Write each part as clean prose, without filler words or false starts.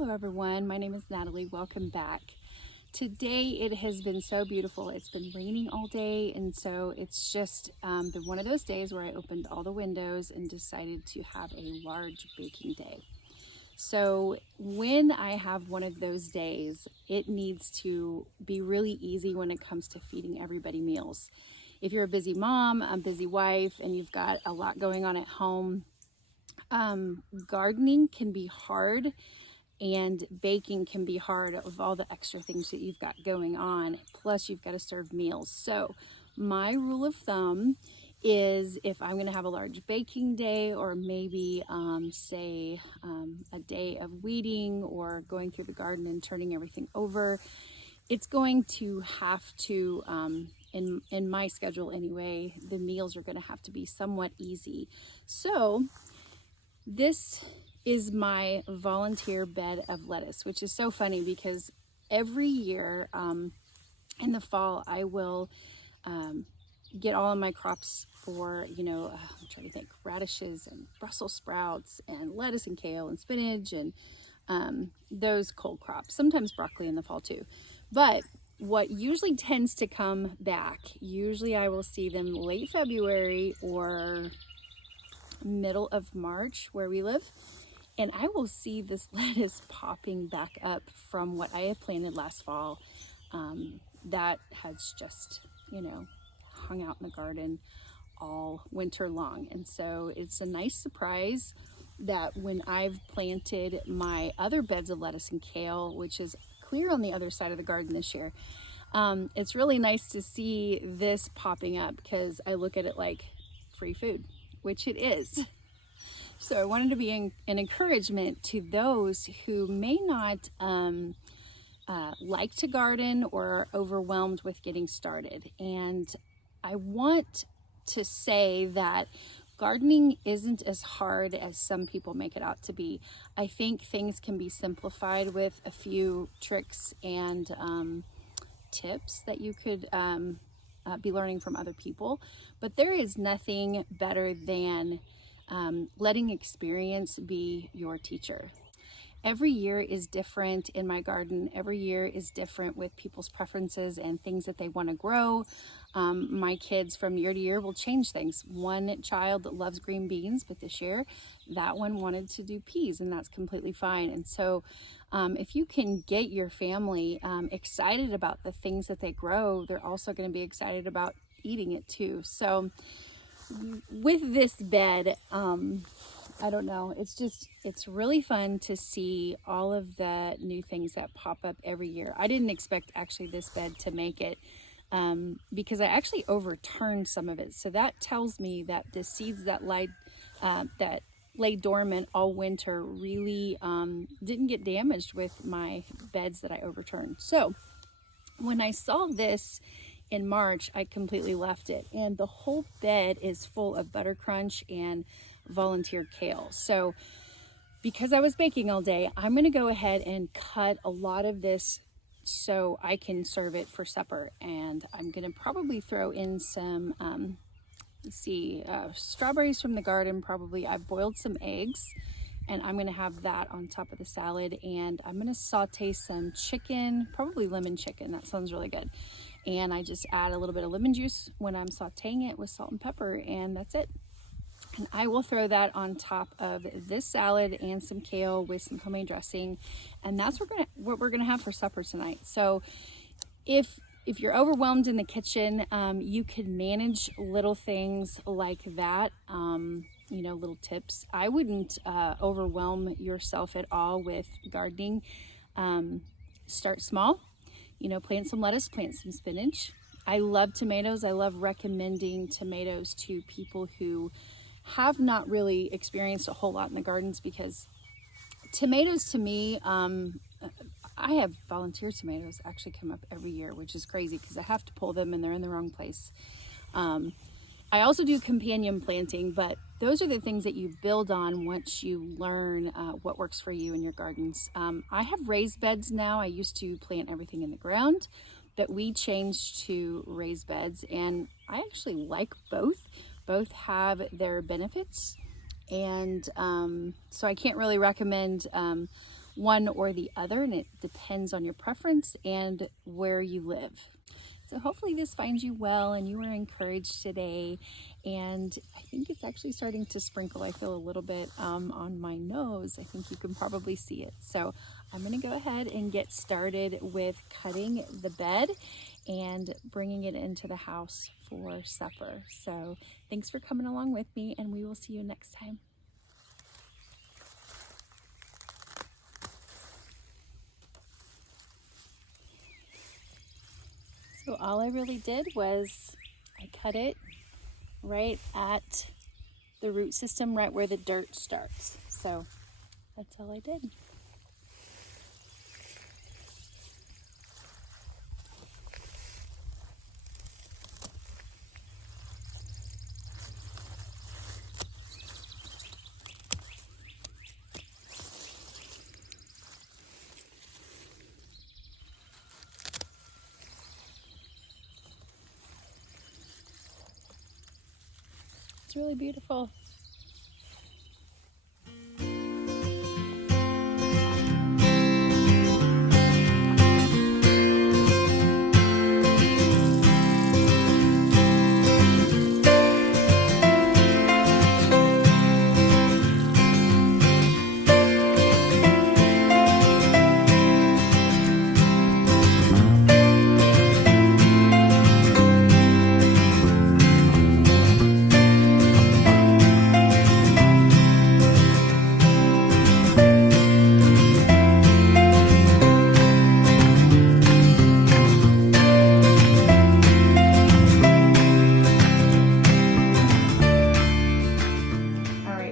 Hello everyone, my name is Natalie. Welcome back. Today it has been so beautiful. It's been raining all day, and so it's just been one of those days where I opened all the windows and decided to have a large baking day. So when I have one of those days, it needs to be really easy when it comes to feeding everybody meals. If you're a busy mom, a busy wife, and you've got a lot going on at home, gardening can be hard and baking can be hard of all the extra things that you've got going on. Plus you've got to serve meals. So my rule of thumb is if I'm going to have a large baking day, or maybe a day of weeding or going through the garden and turning everything over, it's going to have to, in my schedule anyway, the meals are going to have to be somewhat easy. So this is my volunteer bed of lettuce, which is so funny because every year in the fall I will get all of my crops for, I'm trying to think, radishes and Brussels sprouts and lettuce and kale and spinach and those cold crops, sometimes broccoli in the fall too. But what usually tends to come back, usually I will see them late February or middle of March where we live, and I will see this lettuce popping back up from what I had planted last fall. That has just, hung out in the garden all winter long. And so it's a nice surprise that when I've planted my other beds of lettuce and kale, which is clear on the other side of the garden this year, it's really nice to see this popping up because I look at it like free food, which it is. So I wanted to be an encouragement to those who may not like to garden or are overwhelmed with getting started. And I want to say that gardening isn't as hard as some people make it out to be. I think things can be simplified with a few tricks and tips that you could be learning from other people. But there is nothing better than letting experience be your teacher. Every year is different in my garden. Every year is different with people's preferences and things that they want to grow. My kids from year to year will change things. One child loves green beans, but this year that one wanted to do peas, and that's completely fine. And so if you can get your family excited about the things that they grow, they're also going to be excited about eating it too. So with this bed, I don't know, it's really fun to see all of the new things that pop up every year. I didn't expect actually this bed to make it because I actually overturned some of it. So that tells me that the seeds that lay dormant all winter really didn't get damaged with my beds that I overturned. So when I saw this in March, I completely left it, and the whole bed is full of butter crunch and volunteer kale. So because I was baking all day, I'm going to go ahead and cut a lot of this so I can serve it for supper. And I'm going to probably throw in some strawberries from the garden. Probably I've boiled some eggs, and I'm going to have that on top of the salad. And I'm going to saute some chicken, probably lemon chicken. That sounds really good. And I just add a little bit of lemon juice when I'm sauteing it with salt and pepper, and that's it. And I will throw that on top of this salad and some kale with some homemade dressing, and that's what we're gonna have for supper tonight. So if you're overwhelmed in the kitchen, you can manage little things like that, little tips. I wouldn't overwhelm yourself at all with gardening. Start small. Plant some lettuce, plant some spinach. I love tomatoes. I love recommending tomatoes to people who have not really experienced a whole lot in the gardens, because tomatoes to me, I have volunteer tomatoes actually come up every year, which is crazy because I have to pull them and they're in the wrong place. I also do companion planting, but those are the things that you build on once you learn what works for you in your gardens. I have raised beds now. I used to plant everything in the ground, but we changed to raised beds, and I actually like both. Both have their benefits, and so I can't really recommend one or the other, and it depends on your preference and where you live. So hopefully this finds you well and you were encouraged today. And I think it's actually starting to sprinkle. I feel a little bit on my nose. I think you can probably see it. So I'm going to go ahead and get started with cutting the bed and bringing it into the house for supper. So thanks for coming along with me, and we will see you next time. So all I really did was I cut it right at the root system, right where the dirt starts. So that's all I did. It's really beautiful.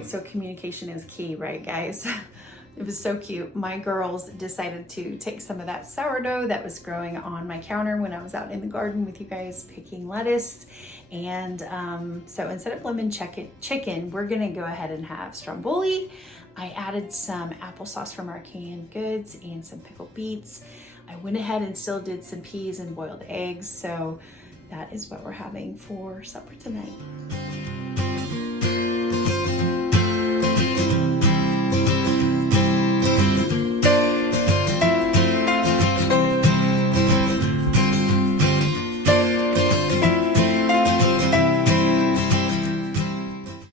So communication is key, right, guys? It was so cute. My girls decided to take some of that sourdough that was growing on my counter when I was out in the garden with you guys picking lettuce. And so instead of lemon chicken, we're gonna go ahead and have stromboli. I added some applesauce from our canned goods and some pickled beets. I went ahead and still did some peas and boiled eggs. So that is what we're having for supper tonight.